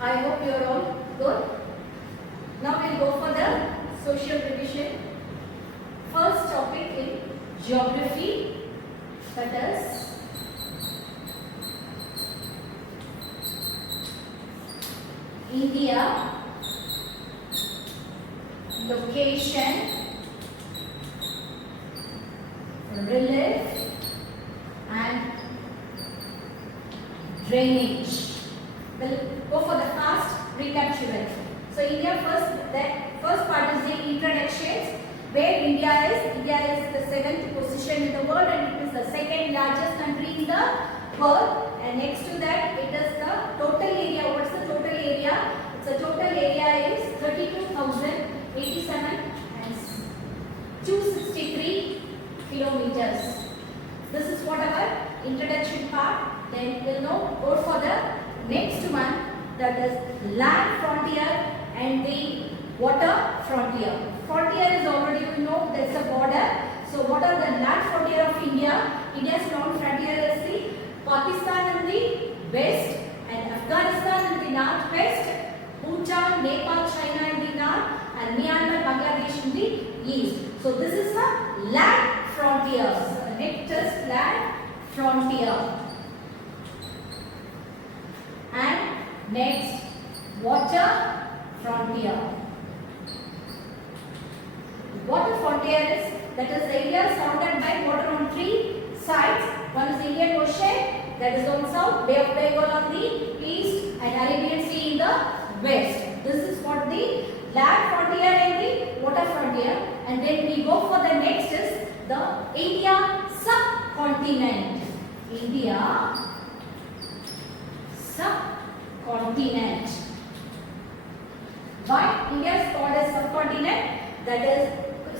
I hope you are all good. Now we'll go for the social revision. First topic in geography, that is India, location, relief and drainage. We'll go for the fast recapitulation. So India the first part is the introductions, where India is the 7th position in the world and it is the second largest country in the world. And next to that it is the total area. What's the total area? The total area is 32,087 and 263 kilometers. This is what our introduction part. Then we'll now go for the next one, that is land frontier and the water frontier. Frontier is already we know there is a border. So what are the land frontier of India? India's known frontier is the Pakistan in the west and Afghanistan in the northwest, Bhutan, Nepal, China in the north and Myanmar, Bangladesh in the east. So this is the land frontier. So next is land frontier. And next, water frontier. Water frontier is, that is the area surrounded by water on 3 sides. One is Indian Ocean, that is on south, Bay of Bengal on the east and Arabian Sea in the west. This is what the land frontier and the water frontier. And then we go for the next is the India subcontinent. India subcontinent. Why India is called as subcontinent? That is,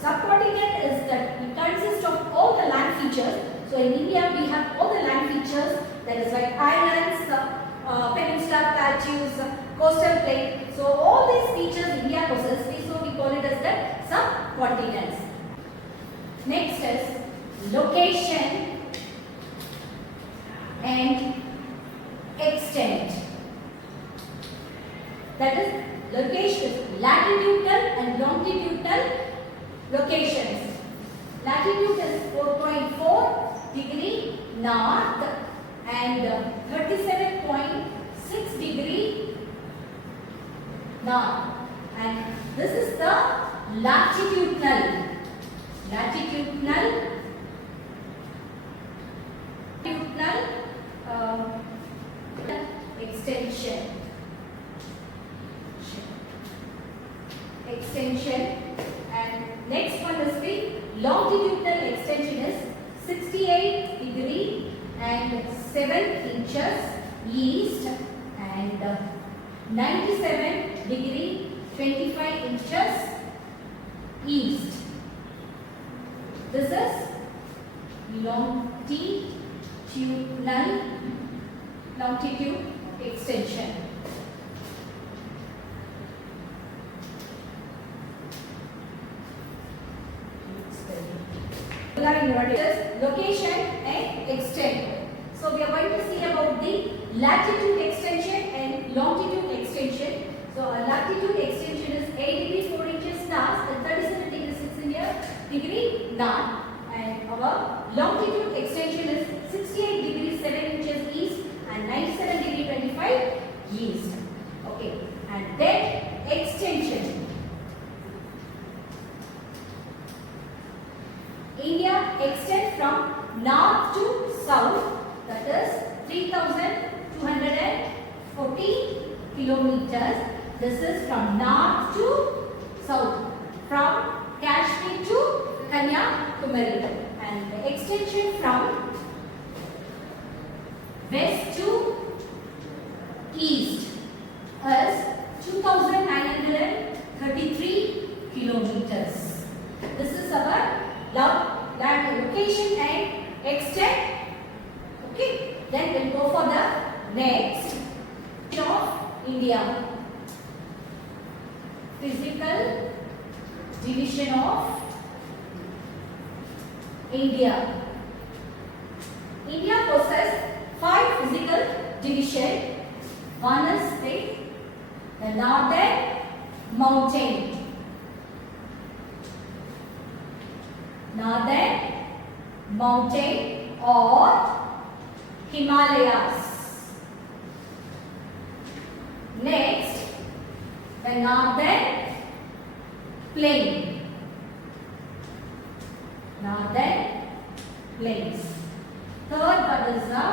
subcontinent is that it consists of all the land features. So in India we have all the land features, that is like islands, peninsula plateaus, coastal plain. So all these features India possesses, so we call it as the subcontinents. Next is location and extent. That is location, latitudinal and longitudinal locations. Latitude is 4.4 degree north and 37.6 degree north. And this is the latitudinal extension. And next one is the longitudinal extension is 68 degree and 7 inches east and 97 degree 25 inches east. This is longitude extension. Location and extent. So we are going to see about the latitude extension and longitude extension. So our latitude extension is 8 degree 4 inches north and 37 degree 6 degree north, and our longitude extension is 68 degree 7 inches east and 97 degree 25 east. Okay, and then extension. India extends from north to south, that is 3,240 kilometers. This is from north to south, from Kashmir to Kanyakumari. And the extension from west to east is 2,933 kilometers. This is our land location and extent. Okay, then we'll go for the next of India. Physical division of India. India possesses 5 physical divisions. One is the the northern mountain. Northern mountain or Himalayas. Next, the northern plain. Northern plains. Third one is the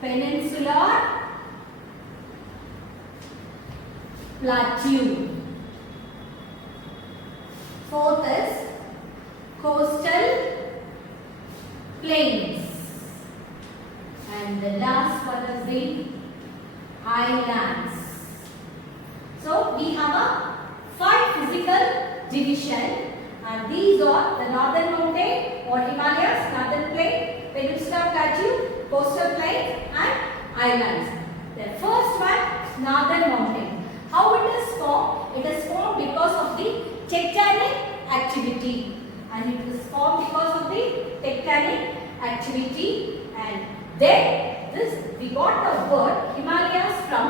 peninsular plateau. Fourth is coastal plains. And the last one is the islands. So we have a 5 physical division, and these are the northern mountain or Himalayas, northern plain, peninsular plateau, coastal plains and islands. The first one, northern mountain. How it is formed? It is formed because of the tectonic activity, and it is formed because of the tectonic activity. And then we got the word Himalayas from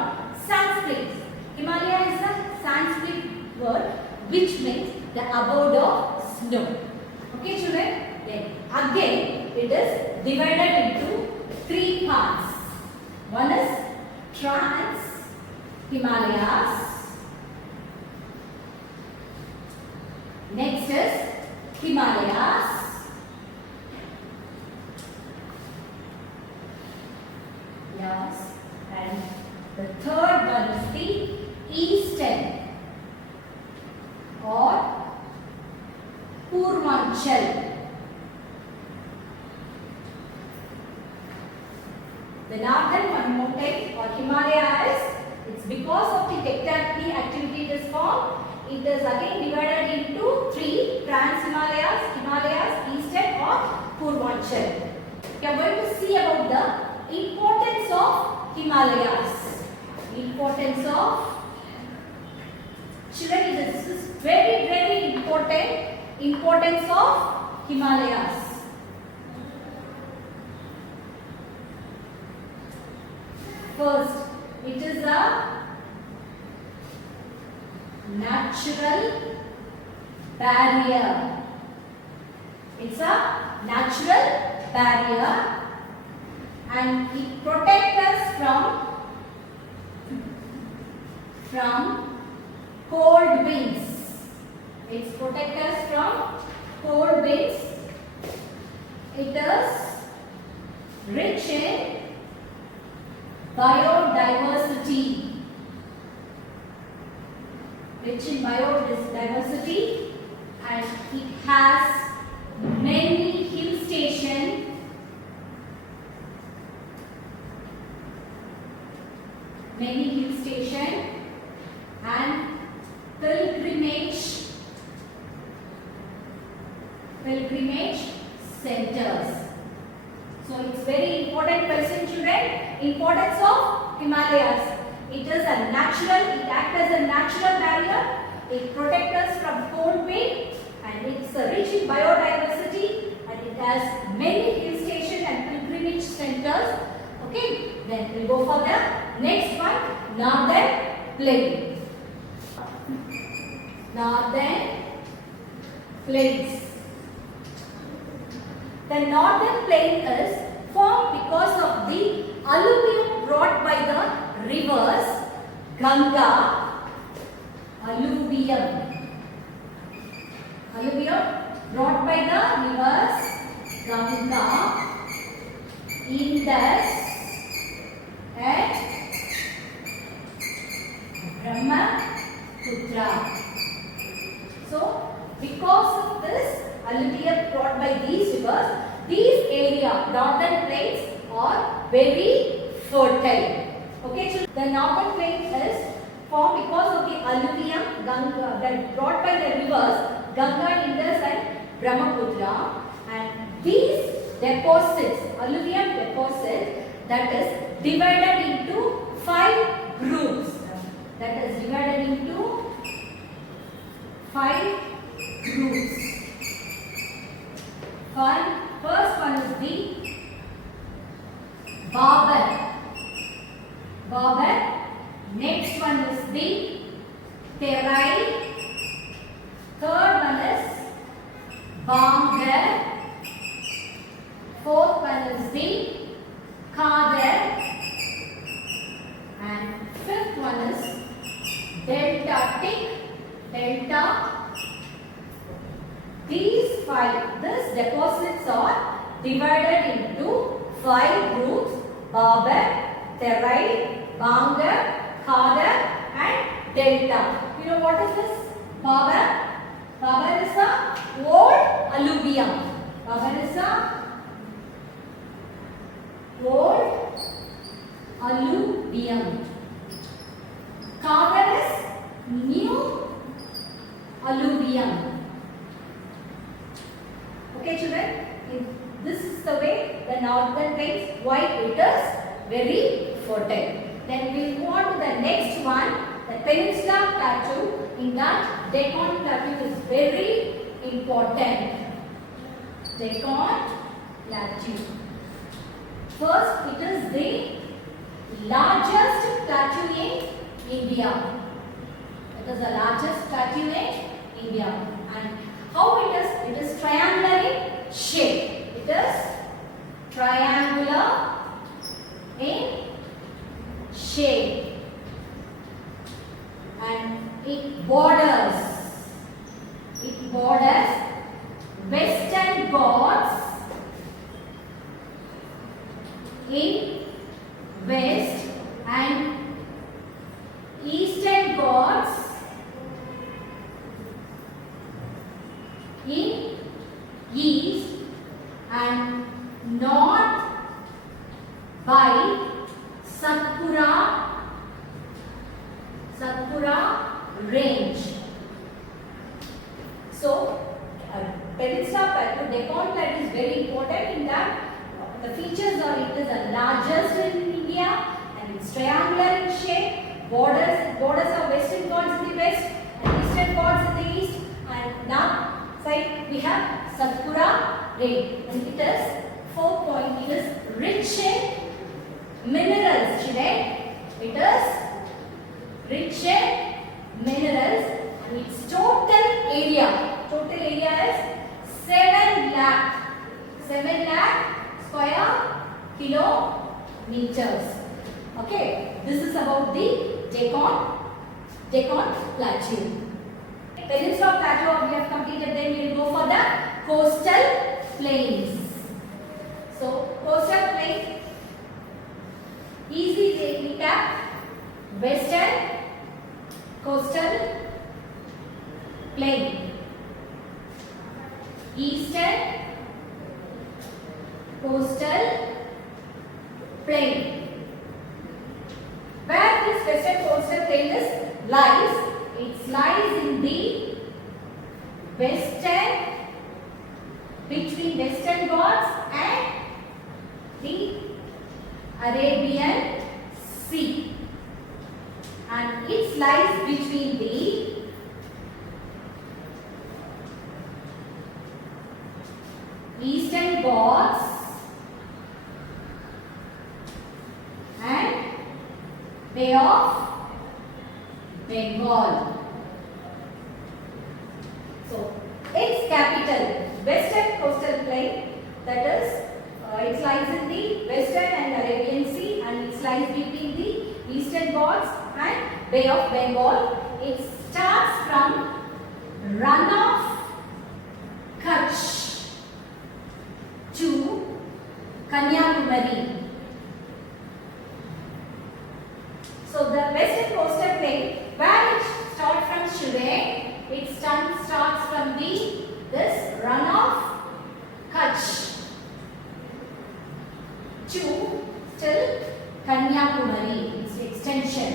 Sanskrit. Himalaya is a Sanskrit word which means the abode of snow. Okay, children? Then again it is divided into 3 parts. One is Trans Himalayas. Next is Himalayas. Yes. And the third one is the Eastern or Purvanchal. The northern mountain or Himalayas, it's because of the tectonic activity it is formed. It is again divided into 3: Trans Himalayas, Himalayas, Eastern or Purvanchal. We are going to see about the importance of Himalayas. Importance of children, this is very important. Importance of Himalayas. First, it is a natural barrier. It's a natural barrier and it protects us from cold winds. It protects us from cold winds. It is rich in biodiversity. Rich in biodiversity, and it has many hill stations. And pilgrimage centers. So it's very important question, children. Importance of Himalayas. It is a natural, it acts as a natural barrier. It protects us from cold wind, and it's rich in biodiversity, and it has many hill stations and pilgrimage centers. Okay, then we'll go for the next one, northern plain. Northern plains. The northern plain is formed because of the alluvium brought by the rivers Ganga. Alluvium brought by the rivers Ganga, Indus and Brahmaputra. So, because of this alluvium brought by these rivers, these area, northern plains, are very fertile. Okay, so the northern plains is formed because of the alluvium that brought by the rivers Ganga, Indus and Brahmaputra, and these deposits, alluvium deposits, that is divided into 5 groups. That is divided into 5 groups. First one is the Bhabar. Next one is delta. These deposits are divided into 5 groups: Barber, Terite, Banger, Khader and Delta. You know what is this? Barber? Barber is a old alluvium. Barber is a old alluvium. Khader is new alluvium. Okay children, this is the way the northern plains, why it is very fertile. Then we will move on to the next one, the Peninsular Plateau. In that, Deccan Plateau is very important. Deccan Plateau. First, it is the largest plateau in India. It is the largest plateau in India. And how it is? It is triangular in shape. It is triangular in shape. And it borders Western Ghats in west and Eastern Ghats in east and north by Satpura range. So, Peninsular Plateau, Deccan Plateau is very important in that the features are it is the largest in India and it's triangular in shape. Borders are Western Ghats in the west and Eastern Ghats in the east, and north side we have Satpura range, and it is 4 point. It is rich in minerals. Children, it is rich in minerals, and its total area is 7 lakh square kilometers. Okay, this is about the Deccan Plateau. Peninsular Plateau we have completed. Then we will go for the coastal plains. So coastal plains, easy recap: Western coastal plain, Eastern coastal plain. Where this Western coastal plain lies? It lies in the between Western Ghats and the Arabian Sea, and it lies between the Eastern Ghats and Bay of Bengal. So, its capital, Western coastal plain, that is, it lies in the Western and Arabian Sea, and it lies between the Eastern Ghats and Bay of Bengal. It starts from Run of Kutch to Kanyakumari. So the Western coastal plain, where it starts from Shireen, it starts from this Run of Kutch to till Kanyakumari, its extension.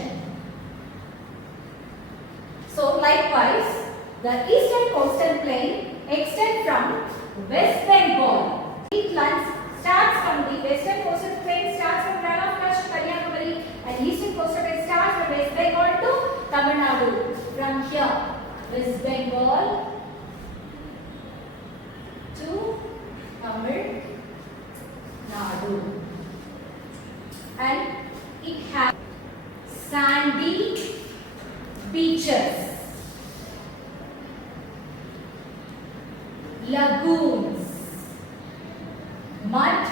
So likewise, the Eastern coastal plain extends from West Bengal. It starts from the Western coastal plain starts from Run of Kutch to Kanyakumari, and Eastern coastal plain starts from West Bengal to Tamil Nadu. From here, West Bengal to Tamil Nadu, and it has sandy beaches, lagoons, mud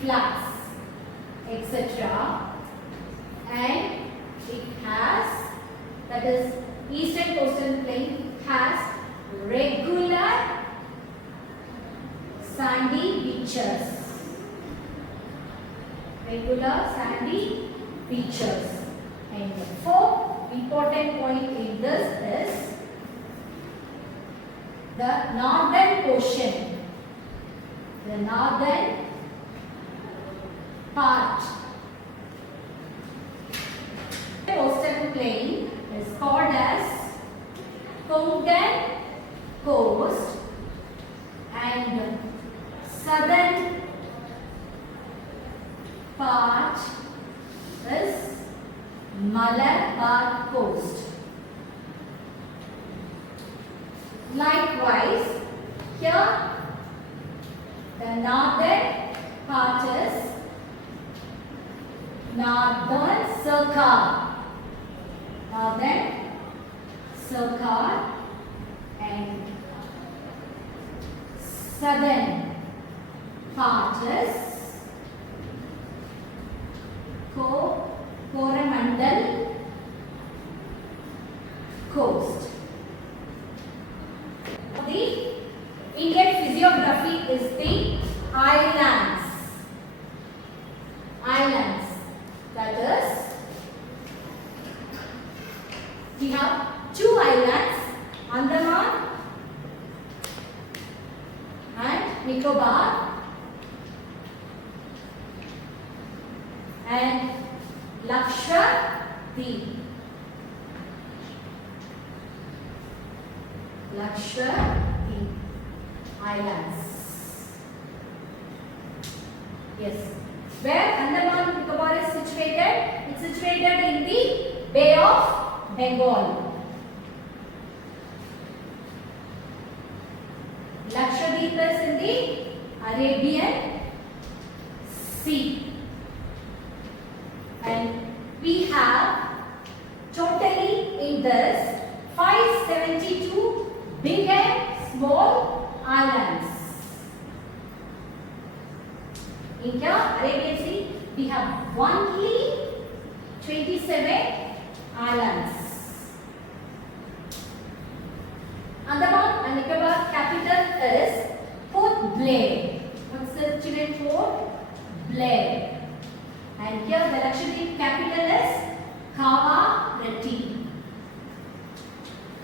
flats, etc. And it has, that is, Eastern has regular sandy beaches. Regular sandy beaches. And the fourth important point in this is the northern portion. The northern part. The coastal plain is called as Konkan coast, and southern part is Malabar coast. Likewise, here the northern part is Northern Circle. Northern Circle, and southern part is Coromandel coast. The Indian physiography is the islands. Islands. That is, we have two islands, Andaman and Nicobar, and Lakshadweep. Lakshadweep Islands. Yes. Where Andaman and Nicobar is situated? It's situated in the Bay of Bengal. Lakshadweep is in the Arabian Sea. And we have totally in this 572 big and small islands. In the Arabian Sea, we have only 27 islands. Andaman and Nicobar capital is Port Blair. What's the children Port Blair? And here the Lakshadweep capital is Kavaratti.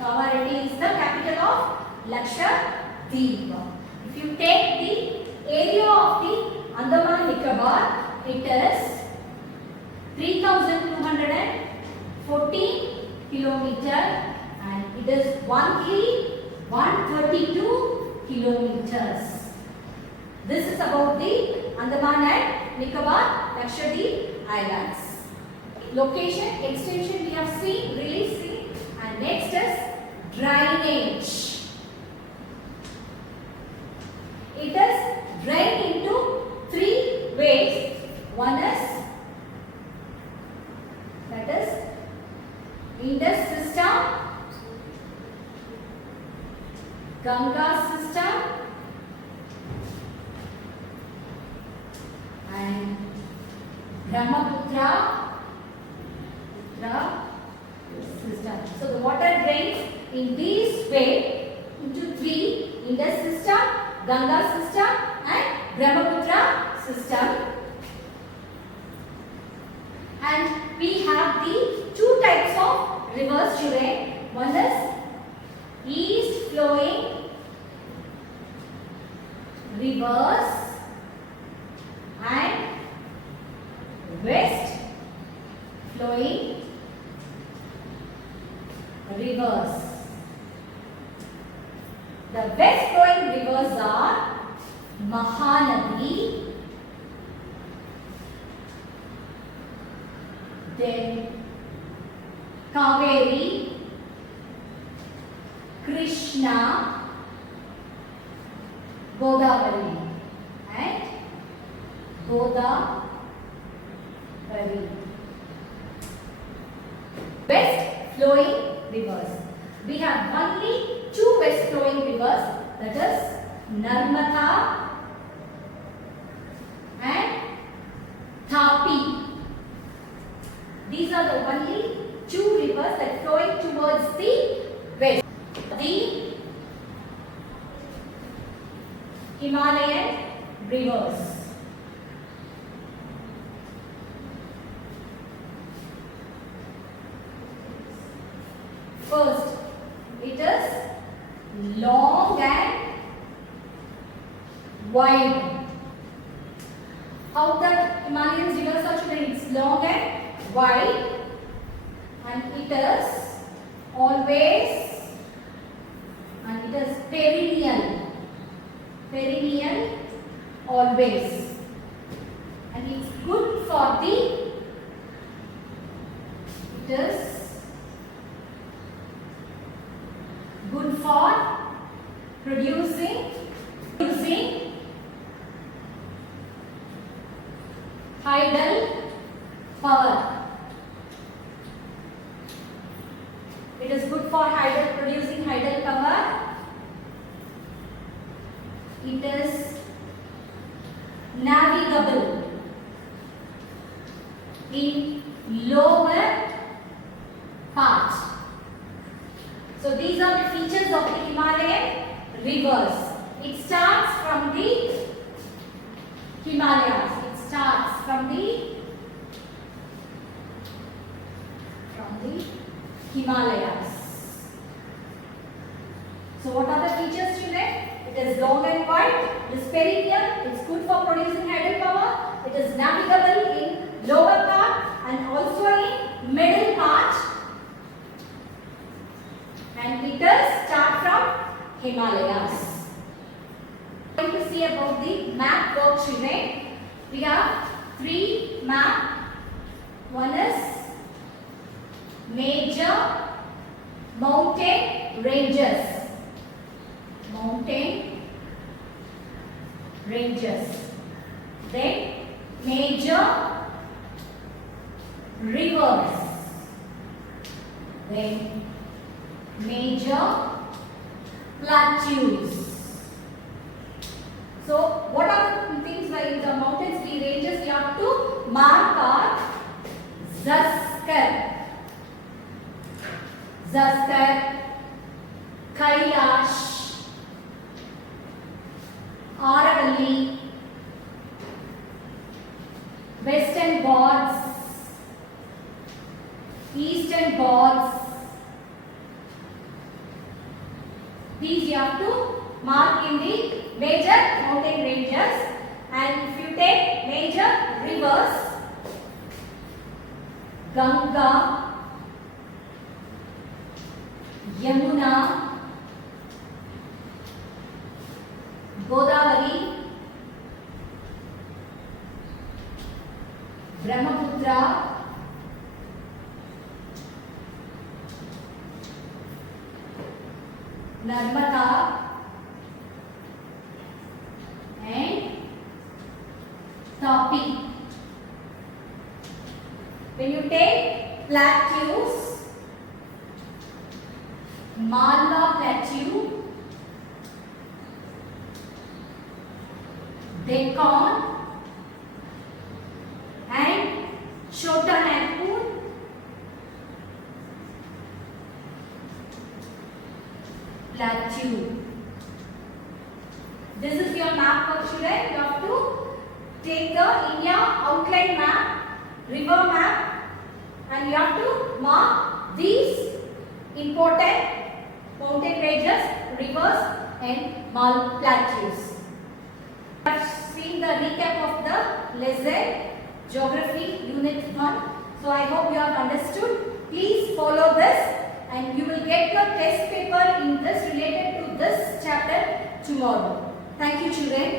Kavaratti is the capital of Lakshadweep. If you take the area of the Andaman Nicobar, it is 3,214 kilometer, and it is only 132 kilometers. This is about the Andaman and Nicobar Lakshadweep Islands. Location, extension we have seen, really seen, and next is drainage. It is drained into three ways. One is, that is Indus system, Ganga system, and Brahmaputra system. So the water drains in this way into three: Indus system, Ganga system, and Brahmaputra system. And we have the two types of rivers children. One is east flowing rivers and west flowing rivers. The west flowing rivers are Mahanadi, then Kaveri, Krishna, Godavari, and Godavari. West flowing rivers. We have only two west flowing rivers, that is Narmada and Tapi. These are the only two rivers that flowing towards the west. The Himalayan rivers. First, it is long and wide. How the Himalayan rivers are children? It's long and wide, and it is always, and it is perennial. Perennial, always, and it's good for the. It is good for producing tidal power. It is good for producing tidal power. It is navigable in lower part. So these are the features of the Himalayan rivers. It starts from the Himalayas. It starts from the Himalayas. So what are the features, children? It is long and wide. It is perennial. It is good for producing tidal power. It is navigable in lower part and also in middle part. And it does start from Himalayas. We are going to see about the map work, children. We have 3 maps. One is major mountain ranges. Mountain ranges. Then major rivers. Then major plateaus. So what are the things like the mountains, the ranges we have to mark are Zanskar, Kailash, Aravalli, Western Ghats, Eastern Ghats. These you have to mark in the major mountain ranges, and if you take major rivers, Ganga, Yamuna, Godavari, Brahmaputra, Narmada, and Tapi. When you take plateaus, Malwa Plateau, Deccan, and Chota Nagpur, Plateau. This is your map for children. You have to take the India outline map, river map, and you have to mark these important mountain ranges, rivers, and plateaus. We have seen the recap of the lesson, Geography Unit 1. So I hope you have understood. Please follow this, and you will get your test paper in this related to this chapter tomorrow. Thank you, children.